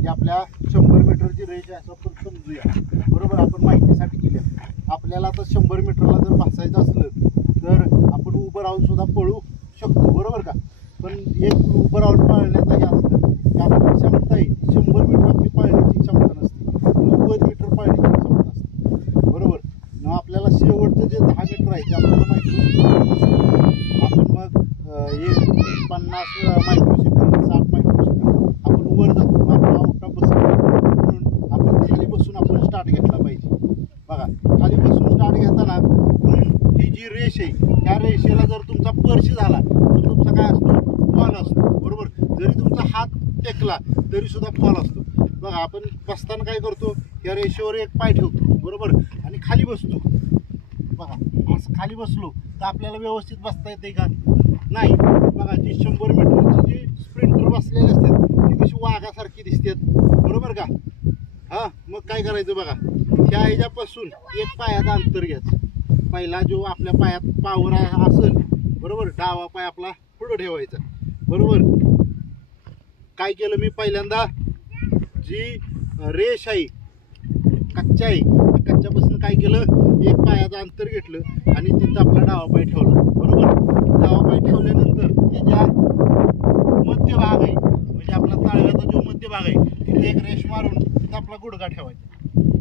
की आपल्या 100 मीटरची रेष आहे असं आपण समजूया. बरोबर, आपण माहितीसाठी केली. आपल्याला आता 100 मीटरला जर भासायचं असलं तर आपण उभं राहून सुद्धा पळू शकतो. बरोबर का? पण एक उभं राहून पळण्याचं हे असतं की आपली क्षमता आहे 100 मीटर आपली पळण्याची क्षमता नसते, 90 मीटर पळण्याची क्षमता असते. बरोबर. मग आपल्याला शेवटचं जे 10 मीटर आहे ते आपल्याला मायक्रोसेकंद, आपण मग 50 मायक्रोसेकंद 60 मायक्रोसेकंद आपण वर जातो. आपला आउटा बसतो म्हणून आपण खाली बसून आपण स्टार्ट घेतला पाहिजे. बघा, खाली बसून स्टार्ट घेताना ही जी रेष आहे त्या रेषेला जर तुमचा स्पर्श झाला तर तुमचा काय असतो, फॉल असतो. बरोबर. जरी तुमचा हात टेकला तरी सुद्धा फॉल असतो. बघा, आपण बसताना काय करतो, या रेषेवर एक पाय ठेवतो. बरोबर, आणि खाली बसतो. बघा, असं खाली बसलो तर आपल्याला व्यवस्थित बसता येते का? नाही. बघा, जी 100 मीटरची जी स्प्रिंटर बसलेली असतात ती कशी वाघासारखी दिसतात. बरोबर का? हां, मग काय करायचं बघा, ह्या ह्याच्यापासून एक पायाचं अंतर घ्यायचं. पहिला जो आपल्या पायात पावर असेल, बरोबर, डावा पाय आपला पुढं ठेवायचा. बरोबर. काय केलं मी, पहिल्यांदा जी रेष आहे कच्च्या आहे कच्च्यापासून काय केलं, एक पायाचं अंतर घेतलं आणि तिथं आपला डावा पाय ठेवला. बरोबर. डावा पाय ठेवल्यानंतर त्याच्या मध्यभाग आहे म्हणजे आपला तळव्याचा जो मध्यभाग आहे तिथे एक रेष मारून तिथं आपला गुडघा ठेवायचा.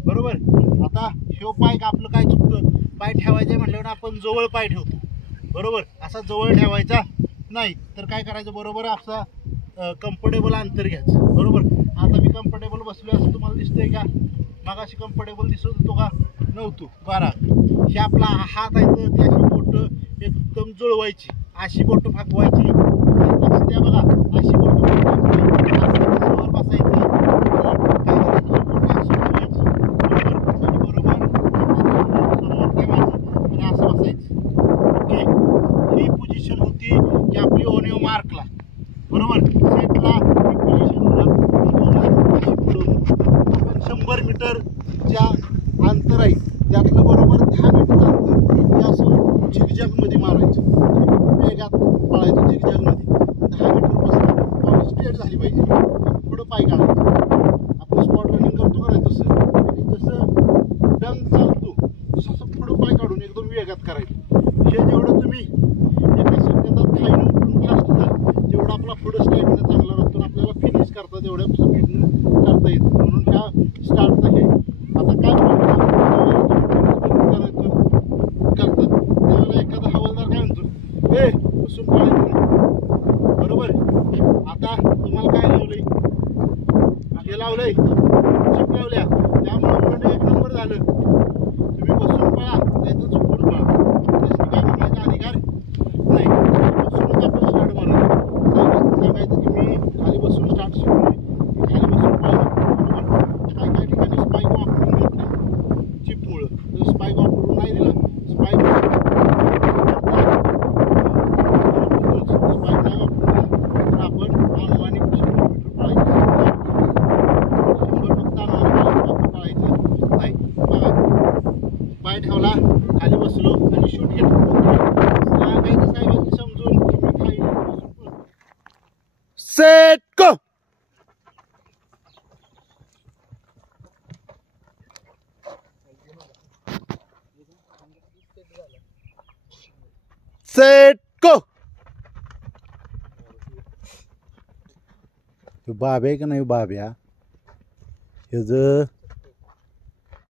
बरोबर. आता ह्यो पाय आपलं काय चुकतं, पाय ठेवायचं म्हटल्यावर आपण जवळ पाय ठेवतो. बरोबर. असा जवळ ठेवायचा नाही तर काय करायचं, बरोबर असा कम्फर्टेबल अंतर घ्यायचं. बरोबर. आता मी कम्फर्टेबल बसलो असं तुम्हाला दिसतंय का? मगाशी कम्फर्टेबल दिसत होतो का? नव्हतो. बरा, हे आपला हात आहे तर त्याची बोटं एकदम जुळवायची, अशी बोटं फाकवायची. लक्ष द्या बघा, अशी बोटं फाकवायची, असं बसायचं. काय करायचं, ही बोटं अशी जुळवायची. बरोबर. आणि बरोबर समोर ठेवायचं आणि असं बसायचं. ओके. ही पोझिशन होती की आपली ओनिओ मार्कला. बरोबर. सेटला ही पोझिशन होणार. आपण 100 मीटरच्या अंतर आहे त्यातलं बरोबर 10 मीटर अंतर हे असं झिगझॅगमध्ये मारायचं, वेगात पळायचं झिगझॅगमध्ये. 10 मीटर बॉडी स्ट्रेट झाली पाहिजे. पुढं पाय काढायचं. आपण स्पॉट रनिंग करतो का नाही तसं, आणि जसं डंग चालतो तसं असं पुढं पाय काढून एकदम वेगात करायचं. हे जेवढं तुम्ही एका सेकंदात खायनं उठून फास्ट झालं तेवढं आपला पुढं स्टॅमिना चांगला राहतो. आपल्याला फिनिश करता तेवढ्या स्पीडनं करता येतं. म्हणून ह्या स्टार्टचं हे आता काय करायचं करतात त्यावेळेला एखादा हवालदार काय म्हणतो, ए बसून पळायचं नाही. बरोबर. आता तुम्हाला काय लावलंय, हे लावलंय, चिप लावल्या, त्यामुळे उलट 1 नंबर झालं. तुम्ही बसून पळा नाही तर झोपून पळा, त्यासाठी काय म्हणायचा अधिकार नाही. बसूनच आपण स्टार्ट मारायचं. सांगायचं की मी खाली बसून स्टार्ट शिकलोय, मी खाली बसून पळतो. बरोबर. काय काय ठिकाणी स्पाईक वापरून येत नाही चिपमुळं, तर स्पाईक वापरून नाही दिला, स्पाईक नाही वापरून तर आपण अनुमानिक 100 मीटर पळायचं. 100 फक्त अनुमानिक पळायचं नाही. बघा, पाय ठेवला, खाली बसलो आणि शूट घेतलं. सांगायचं साहेबांनी समजून की मी खाली बसून सेट गो. Set go. बाब्या का नाही, बाब्या ह्याचं